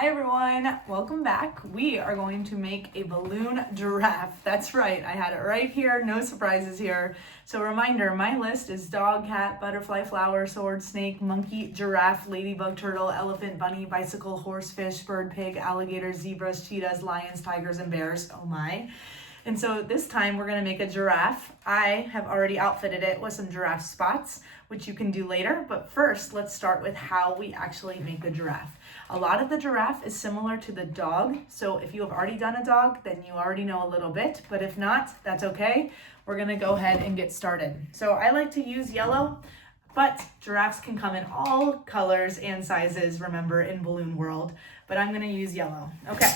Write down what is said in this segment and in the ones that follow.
Hi everyone, welcome back. We are going to make a balloon giraffe. That's right, I had it right here, no surprises here. So reminder, my list is dog, cat, butterfly, flower, sword, snake, monkey, giraffe, ladybug, turtle, elephant, bunny, bicycle, horse, fish, bird, pig, alligator, zebras, cheetahs, lions, tigers, and bears. Oh my. And so this time we're gonna make a giraffe. I have already outfitted it with some giraffe spots, which you can do later. But first, let's start with how we actually make the giraffe. A lot of the giraffe is similar to the dog. So if you have already done a dog, then you already know a little bit. But if not, that's okay. We're gonna go ahead and get started. So I like to use yellow, but giraffes can come in all colors and sizes, remember, in Balloon World. But I'm gonna use yellow. Okay.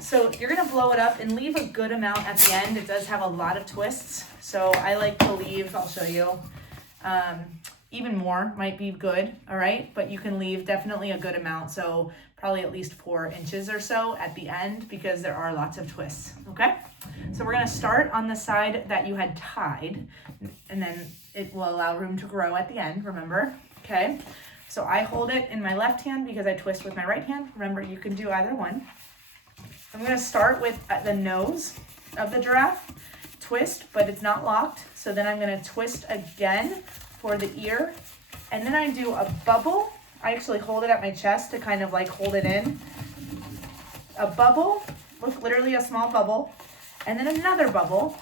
So you're gonna blow it up and leave a good amount at the end. It does have a lot of twists. So I like to leave, I'll show you, even more might be good, all right? But you can leave definitely a good amount. So probably at least 4 inches or so at the end because there are lots of twists, okay? So we're gonna start on the side that you had tied, and then it will allow room to grow at the end, remember, okay? So I hold it in my left hand because I twist with my right hand. Remember, you can do either one. I'm gonna start with the nose of the giraffe, twist, but it's not locked. So then I'm gonna twist again for the ear. And then I do a bubble. I actually hold it at my chest to kind of like hold it in. A bubble, look, literally a small bubble. And then another bubble,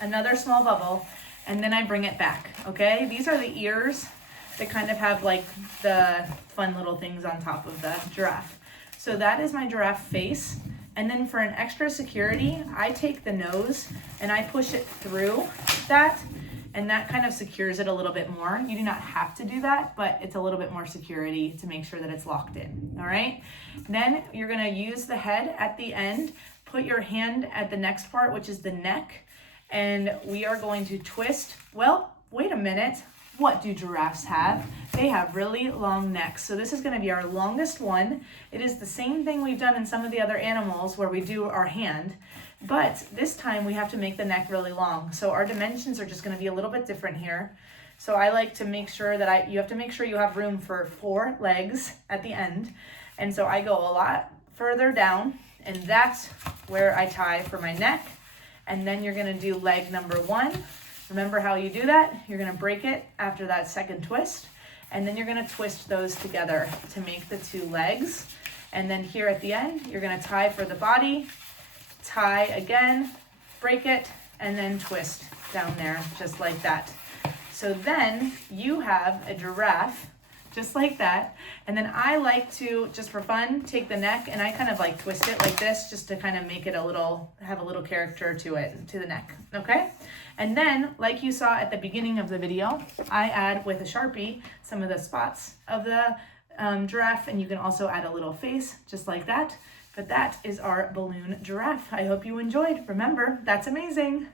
another small bubble. And then I bring it back, okay? These are the ears that kind of have like the fun little things on top of the giraffe. So that is my giraffe face. And then for an extra security, I take the nose and I push it through that, and that kind of secures it a little bit more. You do not have to do that, but it's a little bit more security to make sure that it's locked in, all right? Then you're gonna use the head at the end, put your hand at the next part, which is the neck, and we are going to twist. Well, wait a minute. What do giraffes have? They have really long necks. So this is gonna be our longest one. It is the same thing we've done in some of the other animals where we do our hand, but this time we have to make the neck really long. So our dimensions are just gonna be a little bit different here. So I like to make sure that you have to make sure you have room for 4 legs at the end. And so I go a lot further down, and that's where I tie for my neck. And then you're gonna do leg number 1. Remember how you do that? You're gonna break it after that second twist, and then you're gonna twist those together to make the 2 legs. And then here at the end, you're gonna tie for the body, tie again, break it, and then twist down there, just like that. So then you have a giraffe, just like that. And then I like to, just for fun, take the neck and I kind of like twist it like this just to kind of make it have a little character to it, to the neck, okay? And then, like you saw at the beginning of the video, I add with a Sharpie some of the spots of the giraffe, and you can also add a little face, just like that. But that is our balloon giraffe. I hope you enjoyed. Remember, that's amazing.